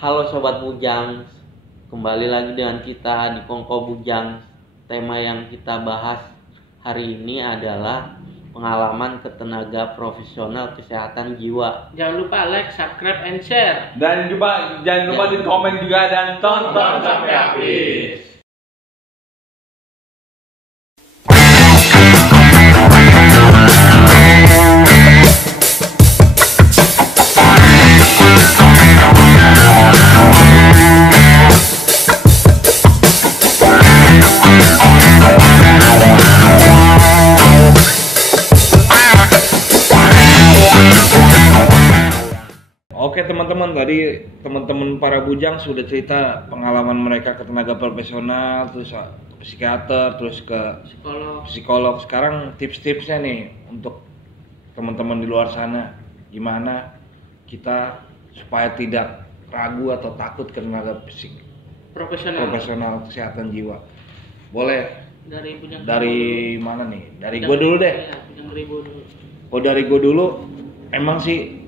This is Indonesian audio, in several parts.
Halo Sobat Bujang, kembali lagi dengan kita di Kongko Bujang. Tema yang kita bahas hari ini adalah pengalaman ketenaga profesional kesehatan jiwa. Jangan lupa like, subscribe, and share. Dan jangan lupa di komen juga dan tonton sampai habis. Oke teman-teman, tadi teman-teman para bujang sudah cerita pengalaman mereka ke tenaga profesional, terus ke psikiater, terus ke psikolog. Sekarang tips-tipsnya nih untuk teman-teman di luar sana, gimana kita supaya tidak ragu atau takut ke tenaga profesional kesehatan jiwa. Boleh dari mana nih? Dari gue dulu deh. Oh, dari gue dulu. Emang sih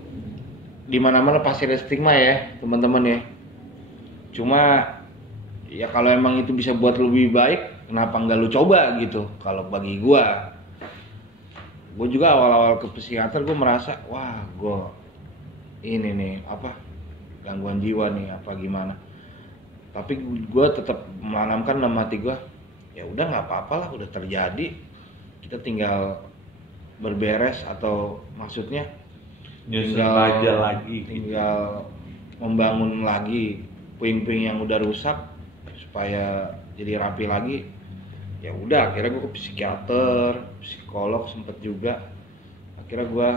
di mana-mana pasti ada stigma ya teman-teman ya. Cuma ya kalau emang itu bisa buat lebih baik, kenapa nggak lu coba gitu? Kalau bagi gue juga awal-awal ke psikiater gue merasa wah gue ini nih apa gangguan jiwa nih apa gimana. Tapi gue tetap menanamkan dalam hati gue, ya udah nggak apa-apa lah, udah terjadi, kita tinggal berberes atau maksudnya tinggal membangun lagi puing-puing yang udah rusak supaya jadi rapi lagi. Ya udah akhirnya gue ke psikiater, psikolog sempet juga. Akhirnya gue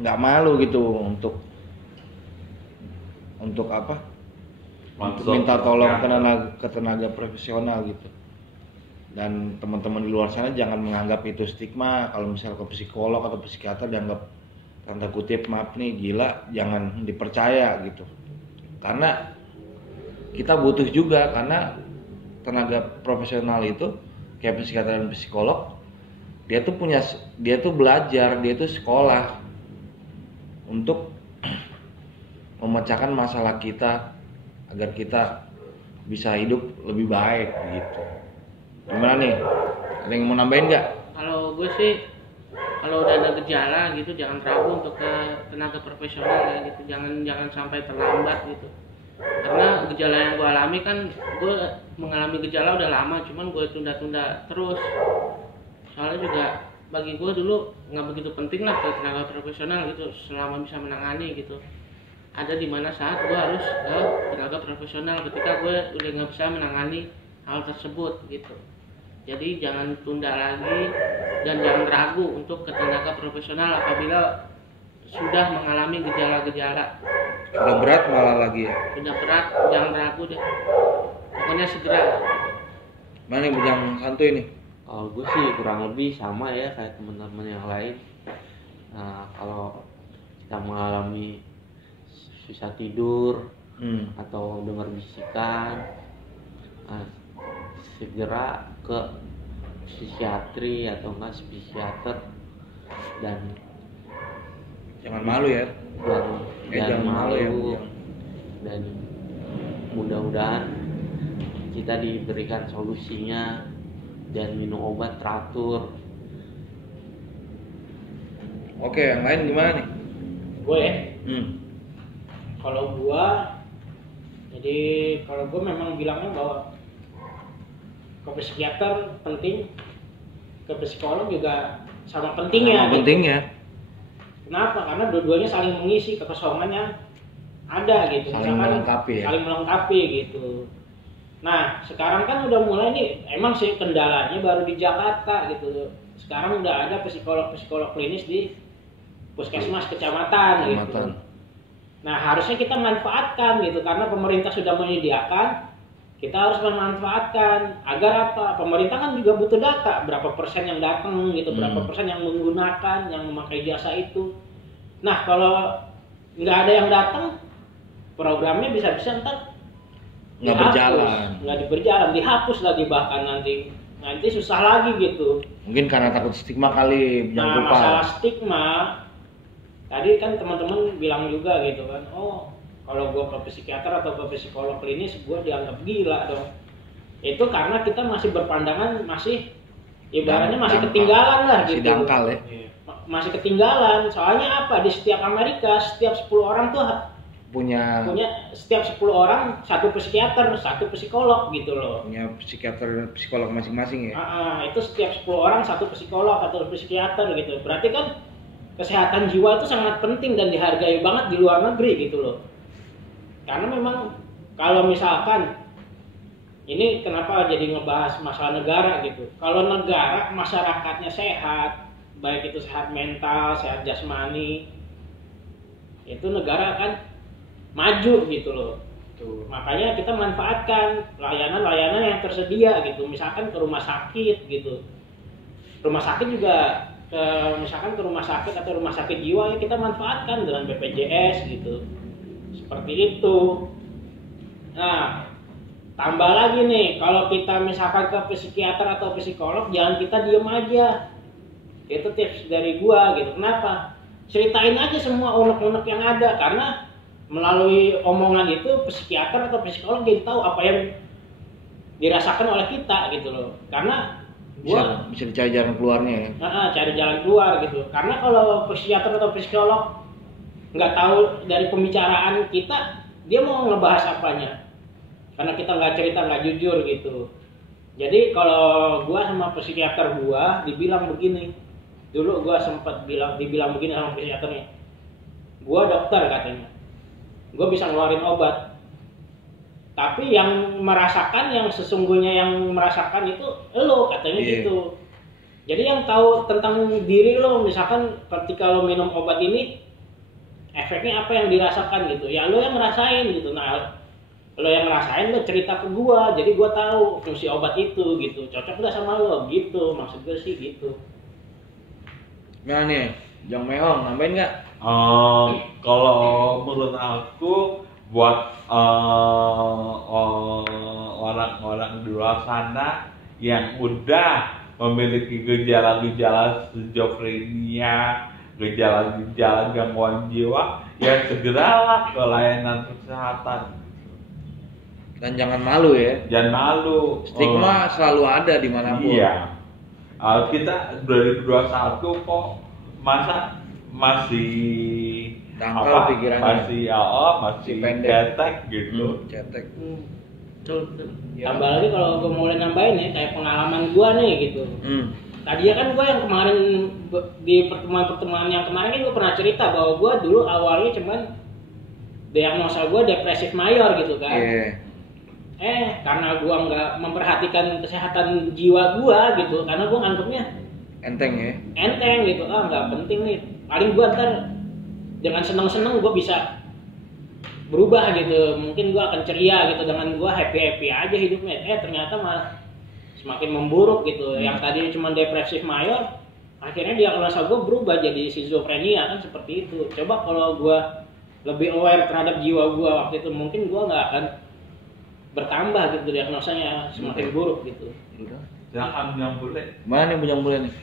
nggak malu gitu untuk apa? Untuk minta tolong ke tenaga profesional gitu. Dan teman-teman di luar sana jangan menganggap itu stigma kalau misal ke psikolog atau psikiater dianggap tanda kutip maaf nih gila, jangan dipercaya gitu. Karena kita butuh juga, karena tenaga profesional itu kayak psikiater dan psikolog, dia tuh belajar, dia tuh sekolah untuk memecahkan masalah kita agar kita bisa hidup lebih baik gitu. Gimana nih? Ada yang mau nambahin nggak? Kalau gue sih, kalau udah ada gejala gitu jangan ragu untuk ke tenaga profesional ya gitu. Jangan sampai terlambat gitu. Karena gejala yang gue alami kan, gue mengalami gejala udah lama, cuman gue tunda-tunda terus. Soalnya juga bagi gue dulu nggak begitu penting lah ke tenaga profesional gitu, selama bisa menangani gitu. Ada di mana saat gue harus ke tenaga profesional ketika gue udah nggak bisa menangani hal tersebut gitu. Jadi jangan tunda lagi dan jangan ragu untuk ke tenaga profesional apabila sudah mengalami gejala-gejala. Udah berat malah lagi ya? Sudah berat, jangan ragu deh. Pokoknya segera. Mana yang bujang santuy nih? Kalau gue sih kurang lebih sama ya kayak teman-teman yang lain. Nah, kalau kita mengalami susah tidur atau dengar bisikan, segera ke psikiatri atau enggak psikiater, dan jangan malu ya. Jangan malu ya. Dan mudah-mudahan kita diberikan solusinya dan minum obat teratur. Oke, yang lain gimana nih? Gue kalau gue, jadi kalau gue memang bilangnya bahwa ke psikiater penting, ke psikolog juga sama pentingnya. Kenapa? Karena dua-duanya saling mengisi, kekosongannya ada gitu. Saling melengkapi gitu. Nah, sekarang kan udah mulai nih, emang sih kendalanya baru di Jakarta gitu. Sekarang udah ada psikolog klinis di puskesmas kecamatan gitu. Nah, harusnya kita manfaatkan gitu, karena pemerintah sudah menyediakan. Kita harus memanfaatkan agar apa? Pemerintah kan juga butuh data, berapa persen yang datang gitu, berapa persen yang menggunakan, yang memakai jasa itu. Nah, kalau nggak ada yang datang, programnya bisa-bisa ntar nggak berjalan, dihapus lagi bahkan nanti susah lagi gitu. Mungkin karena takut stigma kali. Nah, masalah stigma, tadi kan teman-teman bilang juga gitu kan, oh kalau gue ke psikiater atau ke psikolog klinis gue dianggap gila dong. Itu karena kita masih berpandangan masih ibaratnya masih ketinggalan lah masih gitu. Dangkal ya. Masih ketinggalan. Soalnya apa? Di setiap Amerika setiap 10 orang tuh punya setiap 10 orang satu psikiater, satu psikolog gitu loh. Punya psikiater, psikolog masing-masing ya. Itu setiap 10 orang satu psikolog atau psikiater gitu. Berarti kan kesehatan jiwa itu sangat penting dan dihargai banget di luar negeri gitu loh. Karena memang kalau misalkan ini kenapa jadi ngebahas masalah negara gitu. Kalau negara masyarakatnya sehat, baik itu sehat mental, sehat jasmani, itu negara kan maju gitu loh. Tuh. Makanya kita manfaatkan layanan-layanan yang tersedia gitu. Misalkan ke rumah sakit gitu. Rumah sakit juga misalkan ke rumah sakit atau rumah sakit jiwa ya kita manfaatkan dengan BPJS gitu. Seperti itu. Nah, tambah lagi nih, kalau kita misalkan ke psikiater atau psikolog jangan kita diem aja. Itu tips dari gua gitu. Kenapa? Ceritain aja semua unek-unek yang ada karena melalui omongan itu psikiater atau psikolog jadi tahu apa yang dirasakan oleh kita gitu loh. Karena gua bisa dicari jalan keluarnya ya. Cari jalan keluar gitu. Karena kalau psikiater atau psikolog nggak tahu dari pembicaraan kita, dia mau ngebahas apanya. Karena kita nggak cerita, nggak jujur gitu. Jadi kalau gua sama psikiater gua dibilang begini. Dulu gua sempat dibilang begini sama psikiaternya. Gua dokter katanya. Gue bisa ngeluarin obat, tapi yang merasakan, yang sesungguhnya yang merasakan itu lo katanya gitu. Jadi yang tahu tentang diri lo, misalkan ketika lo minum obat ini efeknya apa yang dirasakan gitu, ya lo yang ngerasain gitu. Nah lo yang ngerasain lo cerita ke gue, jadi gue tahu fungsi obat itu gitu, cocok nggak sama lo gitu, maksud gue sih gitu. Nah nih, Jang Mehong nambahin nggak? Kalau menurut aku buat orang-orang di luar sana yang udah memiliki gejala-gejala skizofrenia, gejala-gejala gangguan jiwa, ya segeralah ke layanan kesehatan. Dan jangan malu ya. Jangan malu. Stigma selalu ada dimanapun. Iya. Kita 2021 kok masa masih dangkal pikirannya, masih cetek gitu. Cetek. Betul. Ya. Tambah lagi kalau gue mulai nambahin ya kayak pengalaman gue nih gitu. Tadinya kan gue yang kemarin di pertemuan yang kemarin kan gue pernah cerita bahwa gue dulu awalnya cuman diagnosa gue depresif mayor gitu kan. Karena gue nggak memperhatikan kesehatan jiwa gue gitu, karena gue nganggapnya enteng ya. Enteng gitu, nggak penting nih. Paling gue ntar dengan seneng-seneng gue bisa berubah gitu, mungkin gue akan ceria gitu, dengan gue happy aja hidupnya. Ternyata malah semakin memburuk gitu. Yang tadi cuma depresif mayor, akhirnya diagnosa gue berubah jadi skizofrenia kan, seperti itu. Coba kalau gue lebih aware terhadap jiwa gue waktu itu, mungkin gue nggak akan bertambah gitu diagnosanya, semakin buruk gitu. Jangan yang boleh. Mana nih Bujang Bule nih?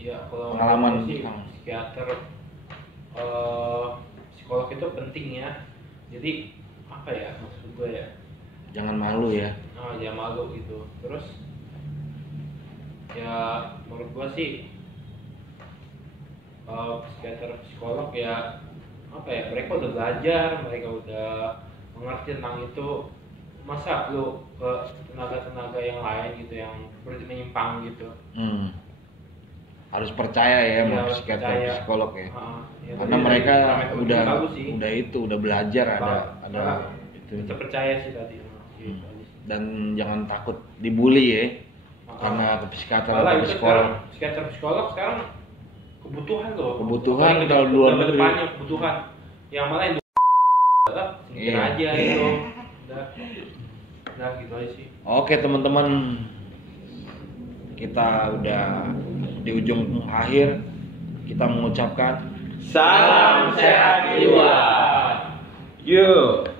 Iya, kalau pengalaman sih, psikiater, psikolog itu penting ya. Jadi apa ya maksud gue ya? Jangan malu ya. Jangan malu gitu. Terus ya menurut gue sih psikiater, psikolog ya apa ya? Mereka udah belajar, mereka udah mengerti tentang itu. Masa lu ke tenaga-tenaga yang lain gitu yang menyimpang gitu? Harus percaya ya sama psikiater, psikolog ya. Karena mereka udah belajar, ada itu. Kita percaya sih tadi. Dan jangan takut dibully ya. Karena ke psikiater atau psikolog. Psikiater, psikolog sekarang kebutuhan loh. Kebutuhan kalau luar negeri. Kebutuhan. Yang mana itu aja gitu. Udah gitu aja sih. Oke teman-teman, kita udah di ujung akhir. Kita mengucapkan salam sehat jiwa. Yuk.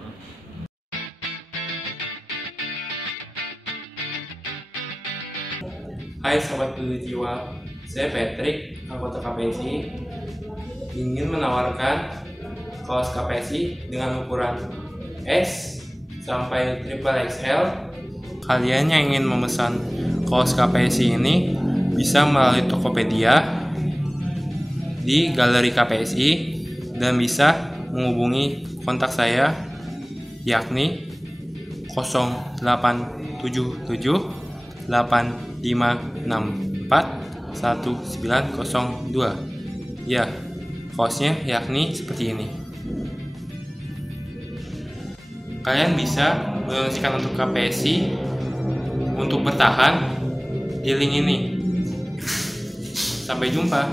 Hai Sobat Peduli Jiwa, saya Patrick, anggota KPSI, ingin menawarkan kaos KPSI dengan ukuran S sampai XXL. Kalian yang ingin memesan kaos KPSI ini bisa melalui Tokopedia di Galeri KPSI dan bisa menghubungi kontak saya yakni 0877 8564 1902. Ya, kaosnya yakni seperti ini. Kalian bisa mendonasikan untuk KPSI untuk bertahan di link ini. Sampai jumpa.